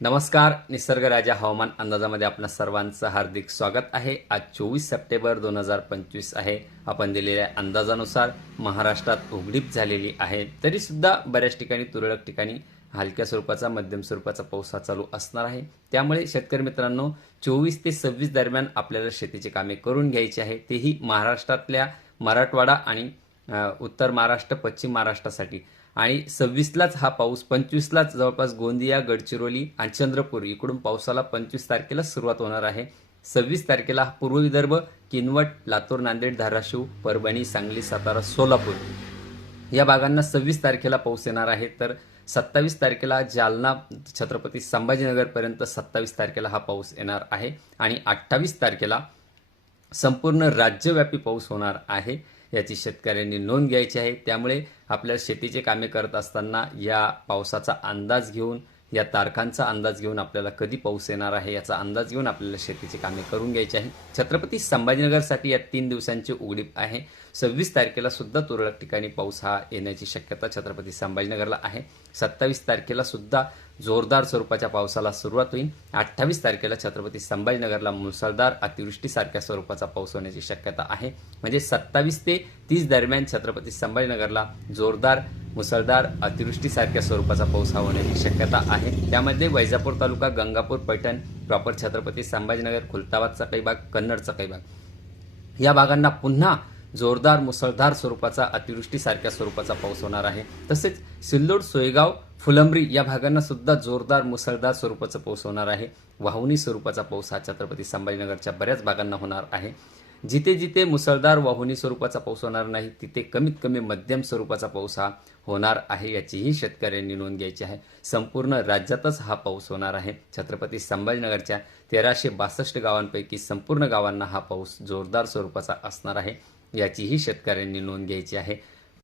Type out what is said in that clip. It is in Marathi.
नमस्कार निसर्गराजा हवामान अंदाजामध्ये आपल्या सर्वांचं हार्दिक स्वागत आहे. आज चोवीस सप्टेंबर दोन हजार पंचवीस आहे. आपण दिलेल्या अंदाजानुसार महाराष्ट्रात उघडीप झालेली आहे. तरीसुद्धा बऱ्याच ठिकाणी तुरळक ठिकाणी हलक्या स्वरूपाचा मध्यम स्वरूपाचा पाऊस हा चालू असणार आहे. त्यामुळे शेतकरी मित्रांनो चोवीस ते सव्वीस दरम्यान आपल्याला शेतीची कामे करून घ्यायची आहे. तेही महाराष्ट्रातल्या मराठवाडा आणि उत्तर महाराष्ट्र पश्चिम महाराष्ट्रासाठी. आणि सव्वीसलाच हा पाऊस पंचवीसलाच जवळपास गोंदिया गडचिरोली आणि चंद्रपूर इकडून पावसाला पंचवीस तारखेला सुरुवात होणार आहे. सव्वीस तारखेला हा पूर्व विदर्भ किनवट लातूर नांदेड धाराशिव परभणी सांगली सातारा सोलापूर. या भागांना सव्वीस तारखेला पाऊस येणार आहे. तर सत्तावीस तारखेला जालना छत्रपती संभाजीनगरपर्यंत सत्तावीस तारखेला हा पाऊस येणार आहे. आणि अठ्ठावीस तारखेला संपूर्ण राज्यव्यापी पाऊस होणार आहे याची शेतकऱ्यांनी नोंद घ्यायची आहे. त्यामुळे आपल्या शेतीचे कामे करत असताना या पावसाचा अंदाज घेऊन या तारखांचा अंदाज घेऊन आपल्याला कधी पाऊस येणार आहे याचा अंदाज घेऊन आपल्याला शेतीची कामे करून घ्यायची आहे. छत्रपती संभाजीनगरसाठी या तीन दिवसांची उघडीप आहे. सव्वीस तारखेला सुद्धा तुरळक ठिकाणी पाऊस हा येण्याची शक्यता छत्रपती संभाजीनगरला आहे. सत्तावीस तारखेला सुद्धा जोरदार स्वरूपाच्या पावसाला सुरुवात होईल. अठ्ठावीस तारखेला छत्रपती संभाजीनगरला मुसळधार अतिवृष्टीसारख्या स्वरूपाचा पाऊस होण्याची शक्यता आहे. म्हणजे सत्तावीस ते तीस दरम्यान छत्रपती संभाजीनगरला जोरदार मुसळधार अतिवृष्टीसारख्या स्वरूपाचा पाऊस हा होण्याची शक्यता आहे. त्यामध्ये वैजापूर तालुका गंगापूर पैठण प्रॉपर छत्रपती संभाजीनगर खुलताबादचा काही भाग कन्नडचा काही भाग या भागांना पुन्हा जोरदार मुसळधार स्वरूपाचा अतिवृष्टीसारख्या स्वरूपाचा पाऊस होणार आहे. तसेच सिल्लोड सोयगाव फुलंब्री या भागांना सुद्धा जोरदार मुसळधार स्वरूपाचा पाऊस होणार आहे. वाहुनी स्वरूपाचा पाऊस हा छत्रपती संभाजीनगरच्या बऱ्याच भागांना होणार आहे. जिथे जिथे मुसळधार वाहुनी स्वरूपाचा पाऊस होणार नाही तिथे कमीत कमी मध्यम स्वरूपाचा पाऊस हा होणार आहे याचीही शेतकऱ्यांनी नोंद घ्यायची आहे. संपूर्ण राज्यातच हा पाऊस होणार आहे. छत्रपती संभाजीनगरच्या तेराशे बासष्ट गावांपैकी संपूर्ण गावांना हा पाऊस जोरदार स्वरूपाचा असणार आहे. याचीही शेतकऱ्यांनी नोंद घ्यायची आहे.